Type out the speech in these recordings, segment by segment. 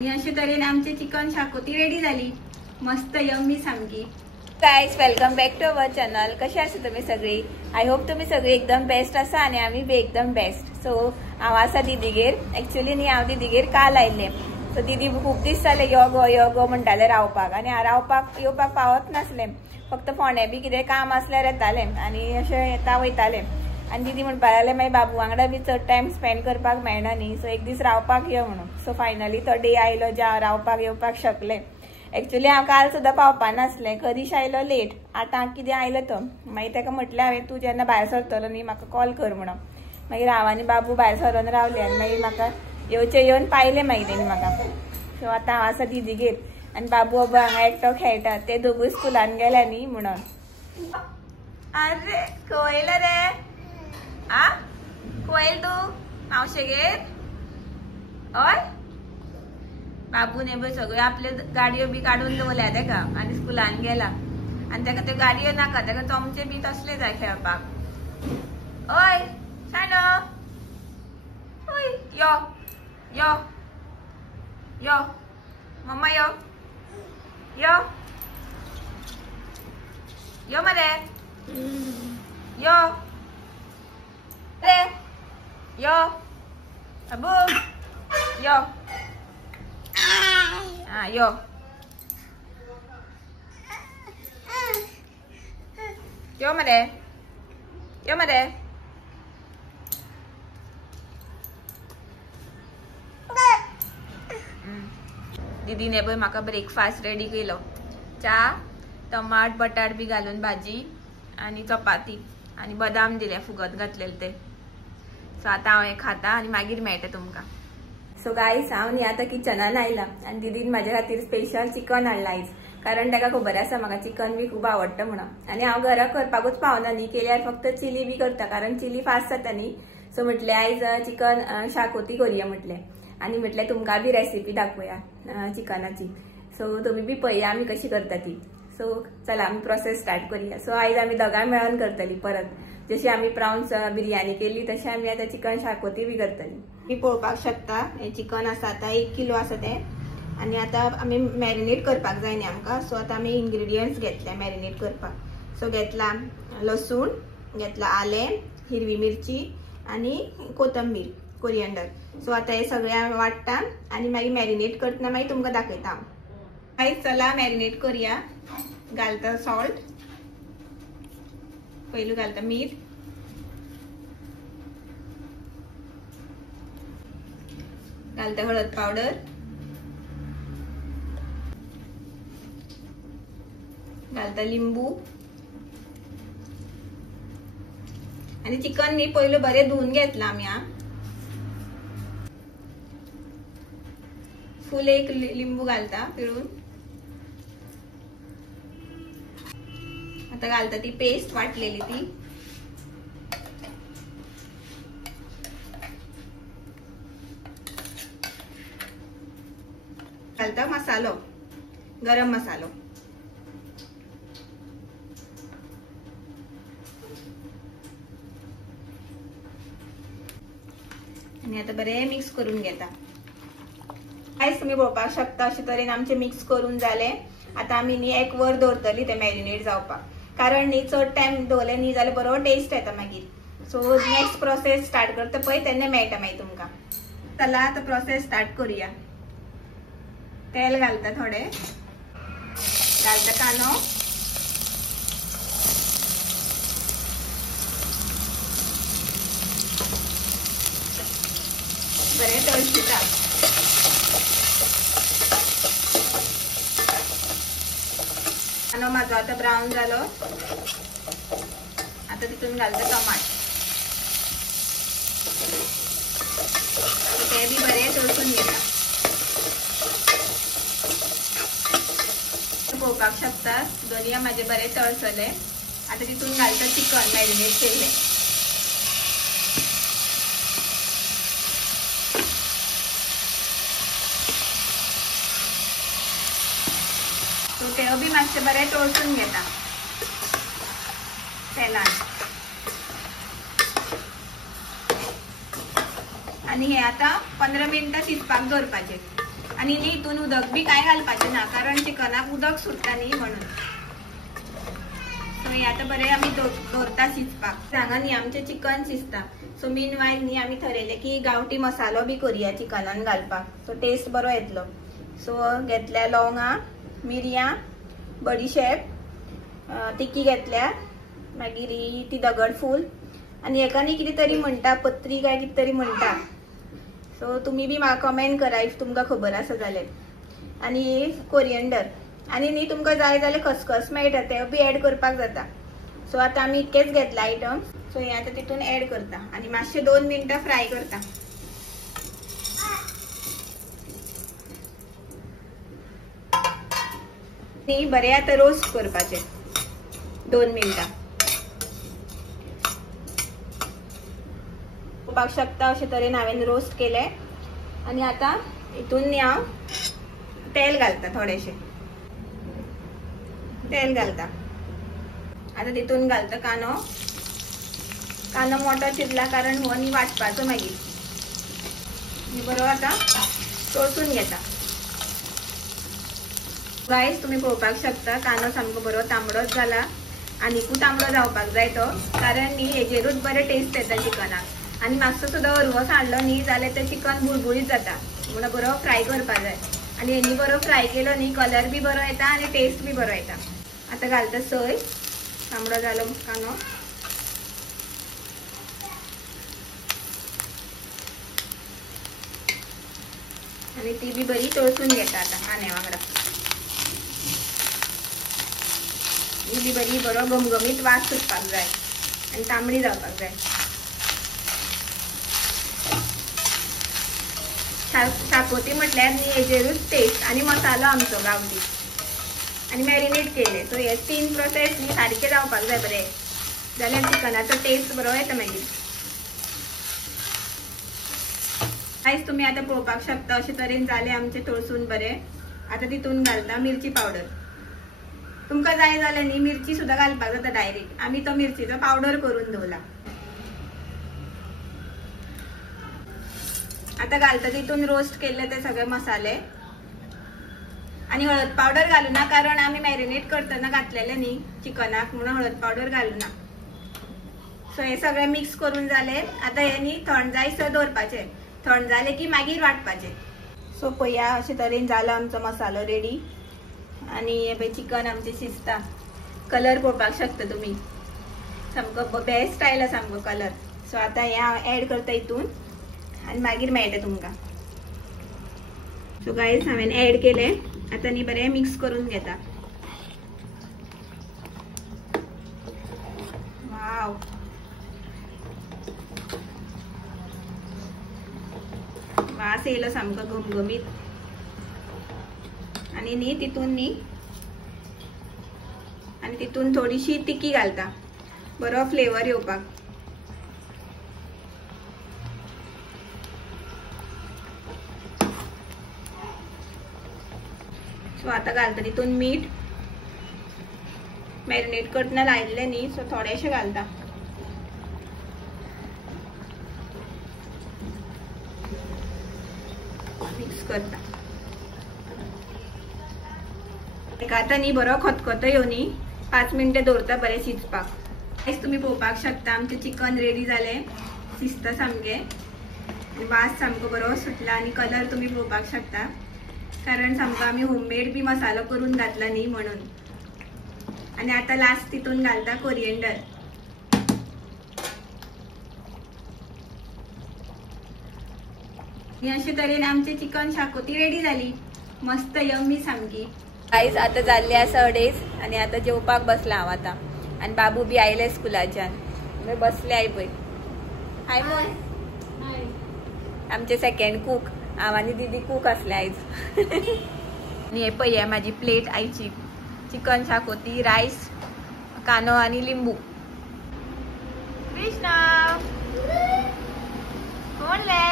अशा तऱ्हेने आमची चिकन शाकोती रेडी झाली, मस्त यम्मी सामकी। Guys welcome back to our channel. कशे आसा तुम्ही सगळी? आय होप तुम्ही सगळी एकदम बेस्ट आसा आणि आम्ही बी एकदम बेस्ट। सो हांव आसा दिदीगेर। एक्चुअली न्ही हांव दिदीगेर काल आयिल्लें। सो दिदी खूप दीस जाले यो गो म्हणटाले रावपाक, आणि हांव रावपाक येवपाक पावत नासलें। फक्त फोंडे बी कितें काम आसल्यार येतालें आणि अशें येता वयतालें। आणि दीदी म्हणपाक लागलें मागीर बाबू वांगडा बी चड टायम स्पेंड करपाक मेळना न्ही, सो एक दीस रावपाक यो म्हणून। सो फायनली तो डे आयलो जे हांव रावपाक येवपाक शकलें। एक्चुअली हांव काल सुद्दां पावपा नासलें, कधीश आयलो लेट, आतां कितें आयलो तो। मागीर ताका म्हटलें हांवें तूं जेन्ना भायर सरतलो न्ही म्हाका कॉल कर म्हणून। मागीर हांव आनी बाबू भायर सरोन रावले, आनी मागीर म्हाका येवन पायलें मागीर तेणी म्हाका। सो आतां हांव आसा दिदीगेर आनी बाबू बाबा हांगा एकटो खेळटा, ते दोगूय स्कुलान गेल्या न्ही म्हणून। अरे खंय रे आ खंय तू मावशेगेर? हय बाबूने बी सगळ्यो आपल्यो गाडयो बी काडून दवरल्या तेका, आनी स्कुलान गेला। आनी तेका त्यो गाडयो नाका, तेका चमचे बी तसले जाय खेळपाक। ओय शानो ओय यो यो यो मम्मा यो यो यो मरे यो रे यो अबू यो यो यो मरे यो मरे। दीदीने पण म्हाका ब्रेकफास्ट रेडी केलो, चा टमाट बटाट बी घालून भाजी आणि चपाती आणि बदाम दिले फुगत घातलेले ते। सो आता हांव हे खाता आणि मागीर मेळटा तुमकां। सो गाईस हांव न्ही आतां किचनान आयला, आनी दीदीन म्हाजे खातीर स्पेशल चिकन हाडला आयज, कारण ताका खबर आसा म्हाका चिकन बी खूब आवडटा म्हणून। आनी हांव घरा करपाकूच पावना न्ही, केल्यार फक्त चिली बी करता, कारण चिली फास्ट जाता न्ही। सो म्हटलें आयज चिकन शाकोती करुया म्हटलें, आनी म्हटलें तुमकां बी रेसिपी दाखोवया चिकनाची। सो तुमी बी पळया आमी कशी करता ती। सो चला आमी प्रोसेस स्टार्ट करूया। सो आयज आमी दोगांय मेळोन करतली परत, जशी आमी प्राउन्स बिर्याणी केली तशी आमी आतां चिकन शाकोती बी करतली। मी पळोवपाक शकता हे चिकन आसा आतां 1 किलो आसा तें, आनी आतां आमी मॅरिनेट करपाक जाय न्ही आमकां। सो आतां आमी इन्ग्रेडियंट्स घेतले मॅरिनेट करपाक। सो घेतला लसूण, घेतला आलें, हिरवी मिरची आनी कोथंबीर कोरिएंडर। सो आतां हे सगळें वाट्टा आनी मागीर मॅरिनेट करतना मागीर तुमकां दाखयता हांव। आयज चला मॅरिनेट करूया। घालता सॉल्ट, पयलू घालता मीठ, घालता हळद पावडर, घालता लिंबू, आणि चिकन न्ही पयलू बरें धुवून घेतला आमी। फुल 1 लिंबू घालता पिळून। आता घालता ती पेस्ट वाटलेली ती, घालता मसालो, गरम मसालो, आणि आता बरें मिक्स करून घेता। गाइस तुम्ही पळोवपाक शकता अशे तरेन आमचे मिक्स करून जाले। आता आमी न्ही 1 वर दवरतली ते मॅरिनेट जावपाक, कारण न्ही चड टाइम दवरले न्ही जाल्यार बरो टेस्ट येता मागीर। सो नेक्स्ट प्रोसेस स्टार्ट करता पळय तेन्ना मेळटा मागीर तुमकां। चला आता प्रोसेस स्टार्ट करूया। तेल घालता थोडे, घालता कांदो, बरें तळशिता। कांदो माझो आता ब्राऊन जालो, आता तितून घालता टमाट, ते बी बरें तळसून घेता। पळोवपाक शकता दोनया माझे बरें तळसले। आता तितून घालता चिकन मॅरिनेट केल्ले। सो ते बी मातशे बरें तळसून घेता तेलान। आणि हे आता 15 मिनिटं शिजपाक दवरपाचे। आणि न्ही हितून उदक बी काय घालपाचें ना, कारण चिकनाक उदक सुट्टा न्ही म्हणून. सो हे आता बरें आमी दवरता शिजपाक. सांगा न्ही आमचें चिकन शिजता. सो मीन वायल न्ही आमी थरयलें की गांवठी मसालो बी करुया चिकनान घालपाक, सो टेस्ट बरो येतलो. सो घेतल्या लवंगां, मिरयां, बडीशेप, तिकी घेतल्या, मागीर ती दगडफूल आनी हेका न्ही कितें तरी म्हणटा, पत्री काय कितें तरी म्हणटा. सो तुमी बी म्हाका कमेंट करा इफ तुमकां खबर आसा जाल्यार. आनी कोरिएंडर आनी न्ही तुमकां जाय जाल्यार खसखस मेळटा ते बी ऍड करपाक जाता. सो आतां आमी इतकेच घेतला आयटम. सो हे आतां तितून ऍड करता आनी मातशे 2 मिनटां फ्राय करता. न्ही बरें आतां रोस्ट करपाचे 2 मिनटां. पळोवपाक शकता अशे तरेन हांवें रोस्ट केले. आनी आतां हितून न्ही हांव तेल घालता, थोडेशें तेल घालता. आतां तितून घालता कांदो. कांदो मोठो चिरला कारण हो न्ही वांटपाचो मागीर. बरो आतां तळसून घेता. गायस तुमी पळोवपाक शकता कांदो सामको बरो तांबडोच जाला. आनीकूय तांबडो जावपाक जाय तो, कारण न्ही हेजेरूच बरें टेस्ट येता चिकनाक. आनी मातसो सुद्दां हरवस हाडलो न्ही जाल्यार तें चिकन बुळबुळीत जाता, म्हणून बरो फ्राय करपाक जाय. आनी हेनी बरो फ्राय केलो न्ही कलर बी बरो येता आनी टेस्ट बी बरो येता. आतां घालता सोय. तांबडो जालो कांदो. आनी ती बी बरी तळसून घेता आतां कांद्या वांगडा. ही बी बरी बरो घमघमीत वास सुटपाक जाय आनी तांबडी जावपाक जाय. शाकोती म्हटल्यार न्ही हेजेरूच टेस्ट आनी मसालो आमचो गांवठी आनी मॅरिनेट केले. सो हे 3 प्रोसेस न्ही सारखे जावपाक जाय बरें, जाल्यार चिकनाचो टेस्ट बरो येता मागीर. गायस तुमी आतां पळोवपाक शकता अशे तरेन जाले आमचे तळसून बरें. आतां तितून घालता मिरची पावडर. तुमकां जाय जाल्यार न्ही मिरची सुद्दां घालपाक जाता डायरेक्ट. आमी तो मिरचीचो पावडर करून दवरला. आता घालता तितून रोस्ट केले ते सगळे मसाले. आणि हळद पावडर घालू ना, कारण आम्ही मॅरिनेट करताना घातलेले न्ही चिकनाक, म्हणून हळद पावडर घालू ना. सो हे सगळे मिक्स करून जाले. आता हे न्ही थंड जायसर दवरपाचे. थंड जाले की मागीर वाटपाचे. सो पळया अशे तरेन जालो आमचो मसालो रेडी. आणि हे पळय चिकन आमचे शिजता. कलर पळोवपाक शकता तुम्ही, सामको बेस्ट आयला सामको कलर. सो आता हे हांव ऍड करता हितून आणि मागीर मेळटा तुमकां. सो गायस हांवें ऍड केले. आता न्ही बरें मिक्स करून घेता. वाव, वास येयलो सामको घमघमीत. आणि न्ही तितून न्ही आणि तितून थोडीशी तिकी घालता, बरो फ्लेवर येवपाक. सो आता घालता तितून मीठ. मॅरिनेट करतना लायल्ले न्ही, सो थोडेशे घालता. मिक्स करता. आता न्ही बरो खतखतो येवनी 5 मिनिटां दवरता बरें शिजपाक. गायस तुम्ही पळोवपाक शकता आमचे चिकन रेडी जाले. शिजता सामके. वास सामको बरो सुटला आणि कलर तुम्ही पळोवपाक शकता, कारण सामको आम्ही होममेड बी मसालो करून घातला न्ही म्हणून. आणि आता लास्ट तितून घालता कोरिएंडर. अशे तरेन आमची चिकन शाकोती रेडी झाली. मस्त यम्मी सामकी. गाईस आता जाल्ले आसा 2:30 आणि आता जेवपाक बसला हांव आता. आणि बाबू बी आयले स्कुलाच्यान. बसले आय पळय. हाय मोन. आमचे सेकंड कूक. हांव आनी दीदी कूक आसले आयज. आणि हे पळय माझी प्लेट आयची. चिकन शाकोती, रायस, कानो आणि लिंबू. कृष्णा कोणले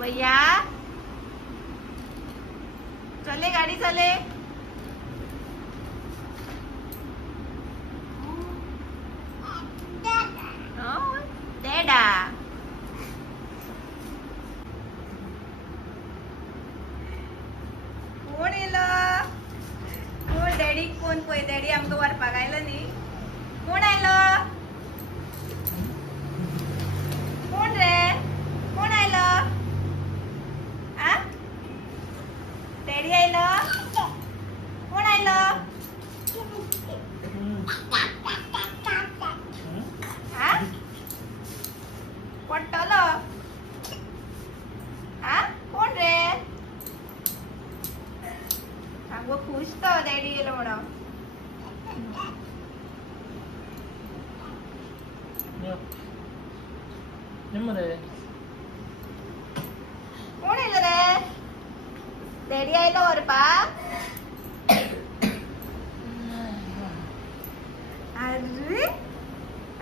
भैया चले, गाड़ी चले. एडा कोण येलो कोण डॅडी कोण पळय डॅडी आमकां व्हरपाक आयलो न्ही कोण आयलो कोण रे कोण आयलो आ डॅडी आयलो कोण आयलो आ पडटलो आ कोण रे आमगो खुश तो डॅडी येलो म्हणून कोण येलो रे डॅडी आयलो व्हरपाक अरे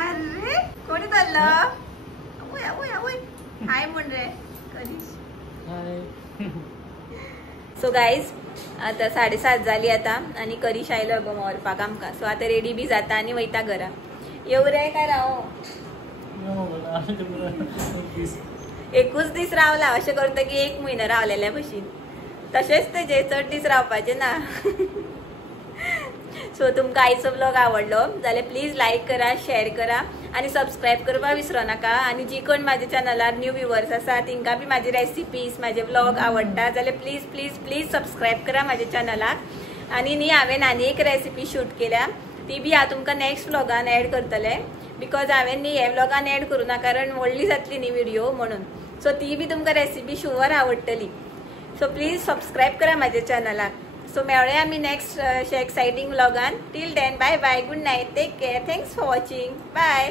अरे कोणी चाललो आवय आवय आवय हाय म्हण रे कधीच सो गाईज आता 7:30 जाली आता आणि करीश आयलो गो व्हरपाक आमकां सो आता रेडी बी जाता आणि वयता घरा येऊ रे काय राव एकूच दीस रावला अशें करता की 1 म्हयनो रावलेल्या भशेन तशेंच तेजे चड दीस रावपाचें ना सो तुमकां आयचो ब्लॉग आवडलो जाल्यार प्लीज लायक करा शेअर करा आणि सबस्क्राईब करपाक विसरो नाका आणि जी कोण माझ्या चॅनलार न्यू व्ह्यूअर्स आसा तिंका बी माझे रेसिपीज माझे ब्लॉग आवडटा जाल्यार प्लीज प्लीज प्लीज सबस्क्राईब करा माझ्या चॅनलाक आणि न्ही हांवें आनी एक रेसिपी शूट केल्या ती बी हांव तुमकां नेक्स्ट व्लॉगान एड करतले बिकॉज हांवें न्ही हे व्लॉगान एड करूना कारण व्हडली जातली न्ही व्हिडिओ म्हणून सो ती बी तुमकां रेसिपी शुअर आवडटली सो प्लीज सबस्क्राईब करा माझ्या चॅनलाक सो मेळ्या आमी नेक्स्ट एक्साइटिंग व्लॉगान till then bye bye good night take care thanks for watching bye